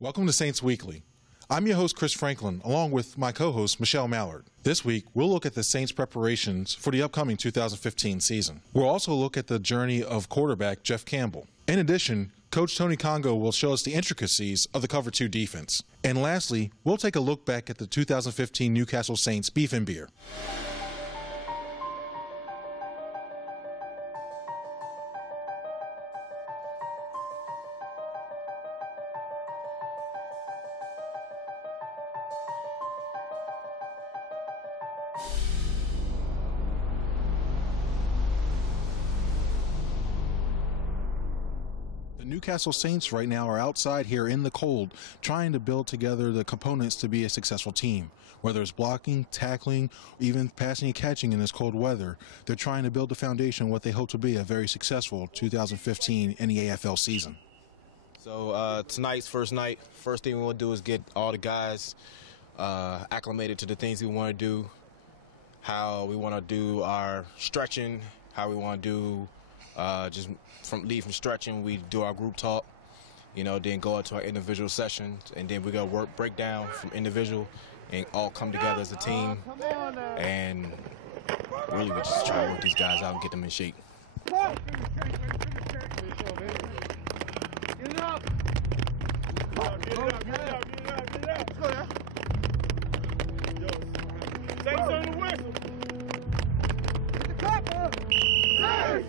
Welcome to Saints Weekly. I'm your host, Chris Franklin, along with my co-host, Michelle Mallard. This week, we'll look at the Saints' preparations for the upcoming 2015 season. We'll also look at the journey of quarterback Jeff Campbell. In addition, Coach Tony Congo will show us the intricacies of the Cover 2 defense. And lastly, we'll take a look back at the 2015 Newcastle Saints Beef and Beer. The Newcastle Saints right now are outside here in the cold, trying to build together the components to be a successful team. Whether it's blocking, tackling, even passing and catching in this cold weather, they're trying to build the foundation of what they hope to be a very successful 2015 NEAFL season. So tonight's first night. First thing we want to do is get all the guys acclimated to the things we want to do, how we want to do our stretching, how we want to do just leave from stretching, we do our group talk, then go out to our individual sessions, and then we're going to break down from individual and all come together as a team. And really, we just try to work these guys out and get them in shape. Get it up! Get it up! Saints on the whistle! Get the clapper! Hey!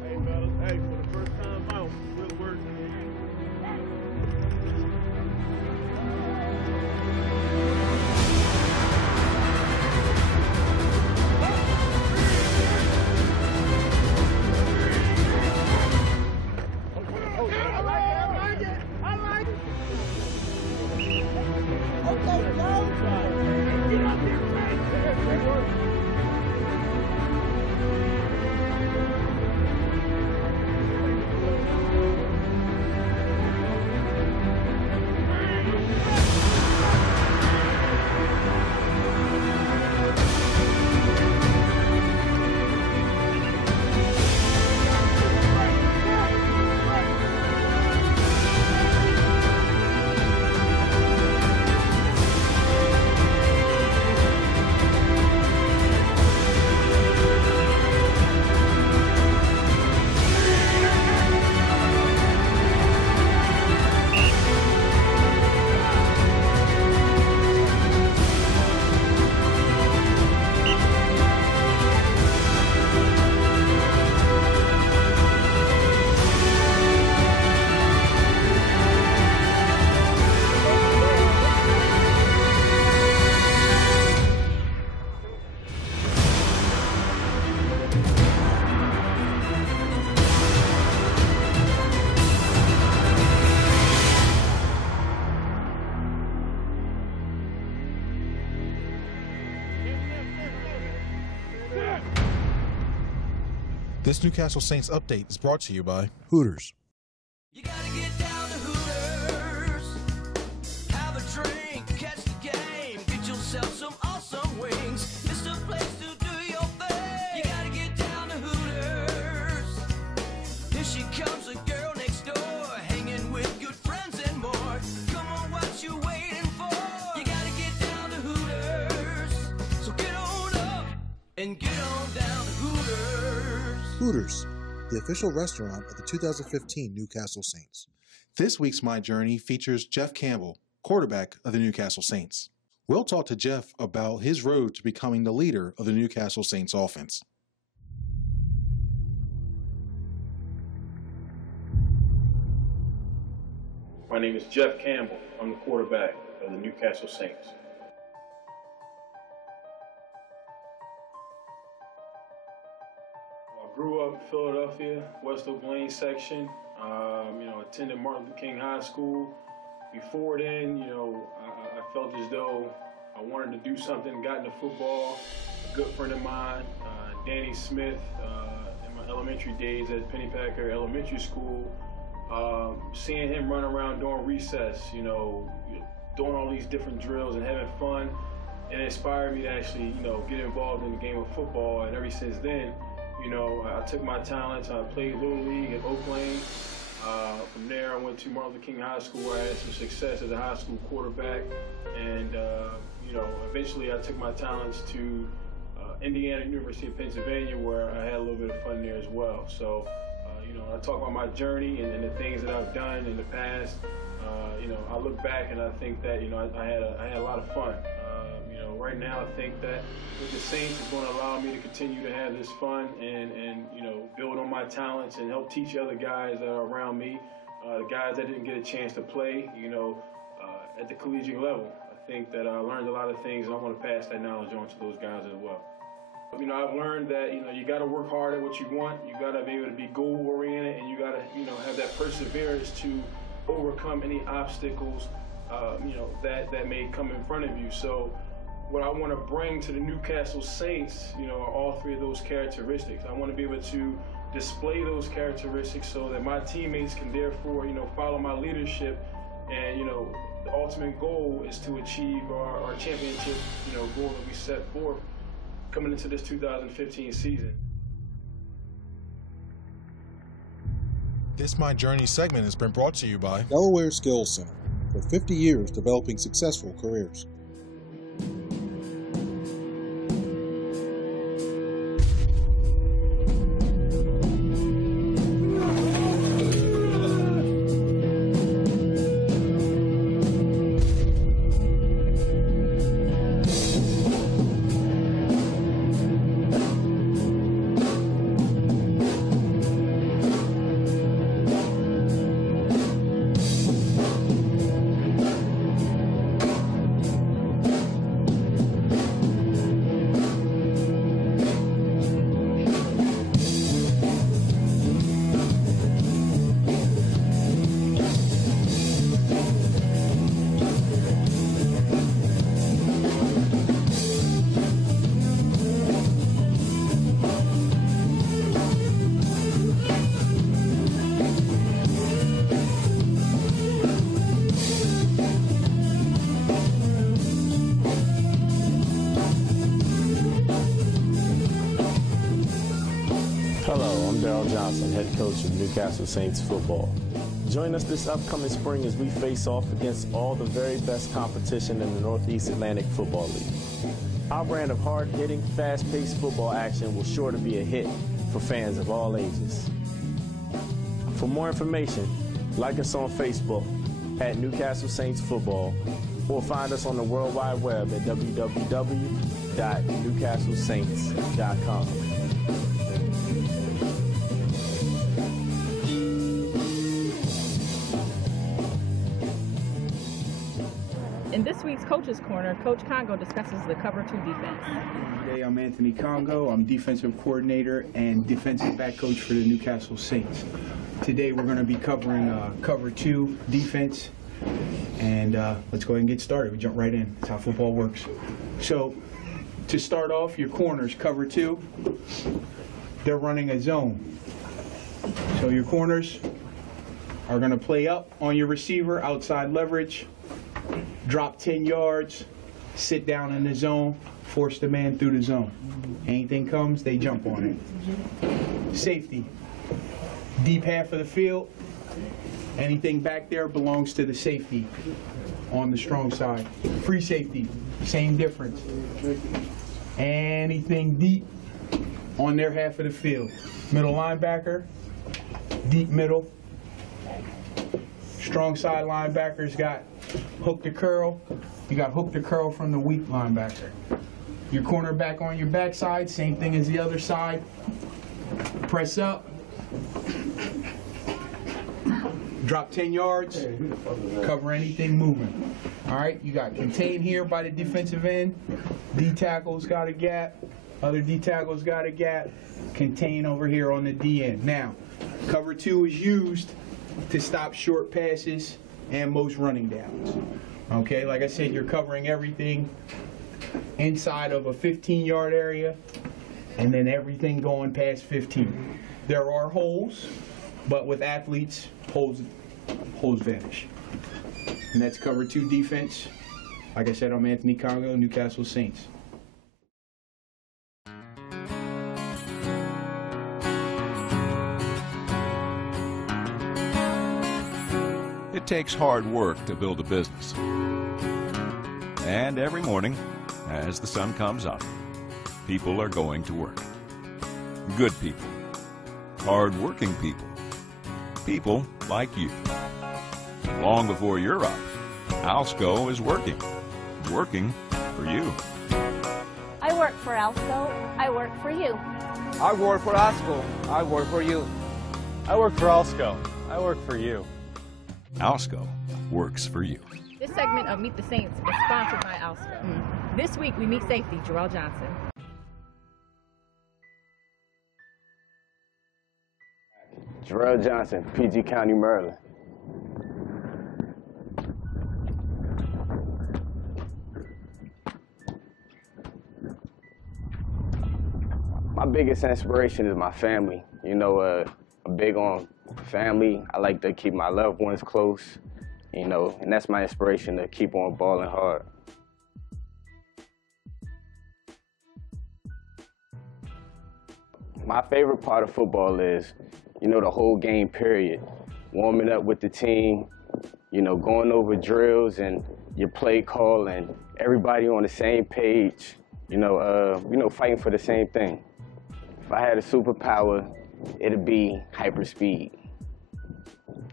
Hey, fellas, hey, for the first time out, real words in here. This Newcastle Saints update is brought to you by Hooters. You gotta get down to Hooters, have a drink, catch the game, get yourself some awesome wings. It's the place to do your thing. You gotta get down to Hooters. Here she comes, a girl next door, hanging with good friends and more. Come on, what you waiting for? You gotta get down to Hooters. So get on up and get on down to Hooters. Hooters, the official restaurant of the 2015 Newcastle Saints. This week's My Journey features Jeff Campbell, quarterback of the Newcastle Saints. We'll talk to Jeff about his road to becoming the leader of the Newcastle Saints offense. My name is Jeff Campbell. I'm the quarterback of the Newcastle Saints. I grew up in Philadelphia, West Oak Lane section. Attended Martin Luther King High School. Before then, I felt as though I wanted to do something, got into football. A good friend of mine, Danny Smith, in my elementary days at Pennypacker Elementary School, seeing him run around during recess, doing all these different drills and having fun, it inspired me to actually, get involved in the game of football. And ever since then, I took my talents. I played Little League at Oak Lane, From there, I went to Martin Luther King High School, where I had some success as a high school quarterback. And, eventually I took my talents to Indiana University of Pennsylvania, where I had a little bit of fun there as well. So, I talk about my journey and the things that I've done in the past. I look back and I think that, I had a lot of fun. Right now, I think that with the Saints, it's going to allow me to continue to have this fun and build on my talents and help teach other guys that are around me, the guys that didn't get a chance to play, at the collegiate level. I think that I learned a lot of things, and I want to pass that knowledge on to those guys as well. I've learned that, you got to work hard at what you want. You got to be able to be goal-oriented, and you got to, have that perseverance to overcome any obstacles, that may come in front of you. So what I want to bring to the Newcastle Saints, are all three of those characteristics. I want to be able to display those characteristics so that my teammates can therefore, follow my leadership. And, the ultimate goal is to achieve our championship, goal that we set forth coming into this 2015 season. This My Journey segment has been brought to you by Delaware Skills Center, for 50 years developing successful careers. Hello, I'm Daryl Johnson, head coach of Newcastle Saints football. Join us this upcoming spring as we face off against all the very best competition in the Northeast Atlantic Football League. Our brand of hard-hitting, fast-paced football action will sure to be a hit for fans of all ages. For more information, like us on Facebook at Newcastle Saints Football, or find us on the World Wide Web at www.newcastlesaints.com. In this week's Coach's Corner, Coach Congo discusses the Cover 2 defense. Today I'm Anthony Congo. I'm defensive coordinator and defensive back coach for the Newcastle Saints. Today we're going to be covering Cover 2 defense, and let's go ahead and get started. We jump right in. That's how football works. So to start off, your corners, Cover 2, they're running a zone. So your corners are going to play up on your receiver, outside leverage, drop 10 yards, sit down in the zone, force the man through the zone. Anything comes, they jump on it. Safety, deep half of the field. Anything back there belongs to the safety on the strong side. Free safety, same difference. Anything deep on their half of the field. Middle linebacker, deep middle. Strong side linebackers got hook to curl. You got hook to curl from the weak linebacker. Your cornerback on your backside, same thing as the other side. Press up. Drop 10 yards. Cover anything moving. All right, you got contain here by the defensive end. D tackle's got a gap. Other D tackle's got a gap. Contain over here on the D end. Now, Cover 2 is used to stop short passes and most running downs. Okay, like I said, you're covering everything inside of a 15-yard area and then everything going past 15. There are holes, but with athletes, holes vanish. And that's Cover 2 defense. Like I said, I'm Anthony Congo, Newcastle Saints. takes hard work to build a business. And every morning, as the sun comes up, people are going to work. Good people, hard-working people, people like you. Long before you're up, Alsco is working for you. I work for Alsco. I work for you. I work for Alsco. I work for you. I work for Alsco. I work for you. Alsco works for you. This segment of Meet the Saints is sponsored by Alsco. This week we meet safety Jarrell Johnson. Jarrell Johnson, PG County, Maryland. My biggest inspiration is my family. You know, I'm big on family. I like to keep my loved ones close, you know, and that's my inspiration to keep on balling hard. My favorite part of football is, you know, the whole game period. Warming up with the team, you know, going over drills and your play call and everybody on the same page, you know, fighting for the same thing. If I had a superpower, it'd be hyperspeed.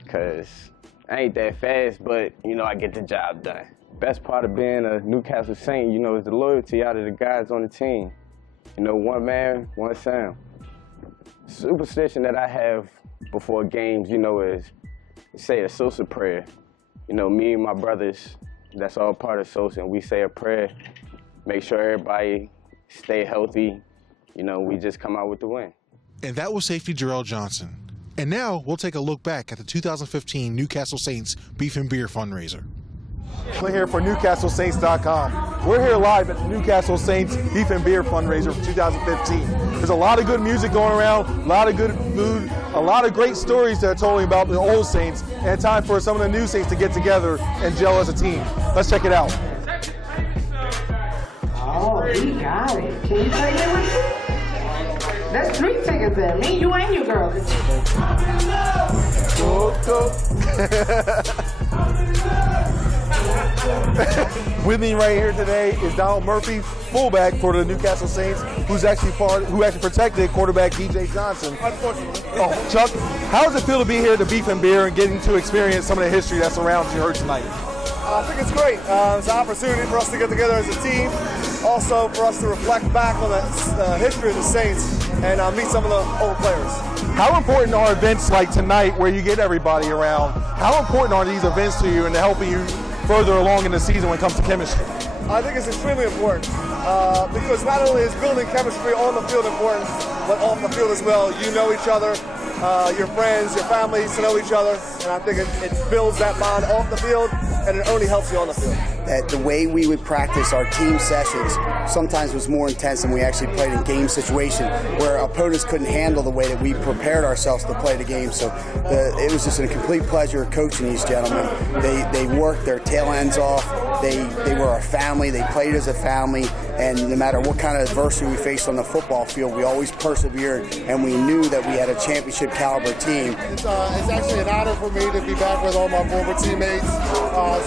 Cause I ain't that fast, but you know, I get the job done. Best part of being a Newcastle Saint, you know, is the loyalty out of the guys on the team. You know, one man, one sound. Superstition that I have before games, you know, is say a Sosa prayer. You know, me and my brothers, that's all part of Sosa, and we say a prayer, make sure everybody stay healthy. You know, we just come out with the win. And that was safety Jarrell Johnson. And now we'll take a look back at the 2015 Newcastle Saints Beef and Beer fundraiser. We're here for NewcastleSaints.com. We're here live at the Newcastle Saints Beef and Beer fundraiser for 2015. There's a lot of good music going around, a lot of good food, a lot of great stories that are told about the old Saints, and time for some of the new Saints to get together and gel as a team. Let's check it out. Oh, he got it. Can you take it with you? That's 3 tickets there. Me, you, and your girl. With me right here today is Donald Murphy, fullback for the Newcastle Saints, who actually protected quarterback DJ Johnson. Unfortunately. Oh, Chuck, how does it feel to be here at the Beef and Beer and getting to experience some of the history that surrounds you heard tonight? I think it's great. It's an opportunity for us to get together as a team, also for us to reflect back on the history of the Saints and meet some of the old players. How important are events like tonight where you get everybody around? How important are these events to you and helping you further along in the season when it comes to chemistry? I think it's extremely important because not only is building chemistry on the field important, but off the field as well. You know each other, your friends, your families to know each other, and I think it builds that bond off the field, and it only helps you on the field. That the way we would practice our team sessions sometimes was more intense than we actually played in game situation, where opponents couldn't handle the way that we prepared ourselves to play the game. So it was just a complete pleasure coaching these gentlemen. They worked their tail ends off. They were our family. They played as a family, and no matter what kind of adversity we faced on the football field, we always persevered, and we knew that we had a championship caliber team. It's actually an honor for me to be back with all my former teammates,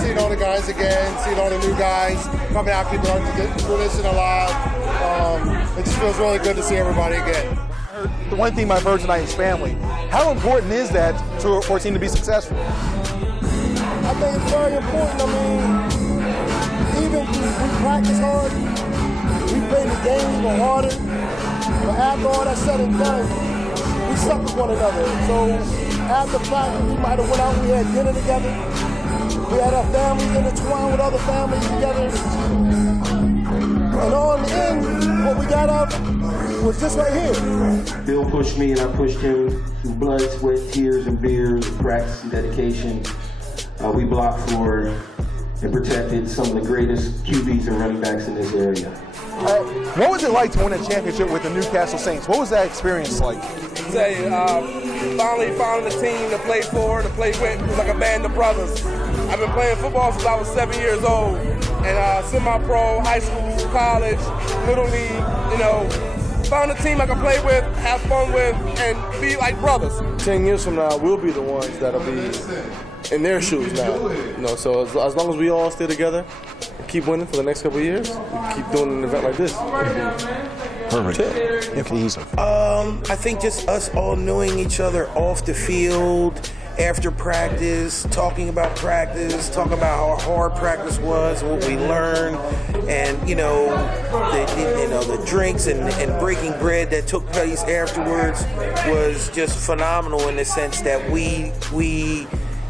seeing all the guys again, seeing all the new guys coming out, keeping our tradition alive. It just feels really good to see everybody again. The one theme I've heard tonight is family. How important is that for a team to be successful? I think it's very important. I mean, even we practice hard, we play the game even harder, but after all that said and done, we stuck with one another. So after practice, we might have went out, we had dinner together, we had our families intertwined with other families together, and on the end, what we got out was this right here. Bill pushed me and I pushed him through blood, sweat, tears, and beers, practice and dedication. We blocked for and protected some of the greatest QBs and running backs in this area. What was it like to win a championship with the Newcastle Saints? What was that experience like? Finally found a team to play for, to play with. It was like a band of brothers. I've been playing football since I was 7 years old. And semi-pro, high school, college, little league, found a team I can play with, have fun with, and be like brothers. 10 years from now, we'll be the ones that'll be in their shoes now. You know, so as long as we all stay together and keep winning for the next couple of years, we keep doing an event like this. Perfect. I think just us all knowing each other off the field, after practice, talking about practice, talking about how hard practice was, what we learned, and the drinks and breaking bread that took place afterwards was just phenomenal in the sense that we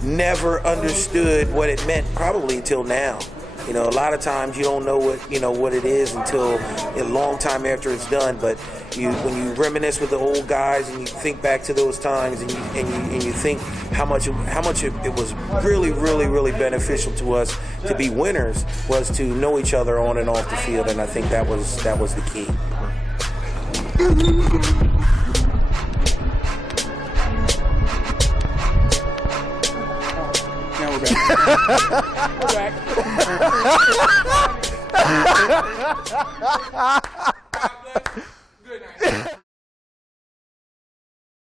never understood what it meant probably until now. You know, a lot of times you don't know what it is until a long time after it's done. But when you reminisce with the old guys and you think back to those times and you think how much it was really, really, really beneficial to us to be winners was to know each other on and off the field, and I think that was the key. Now we're back. We're back. Good night.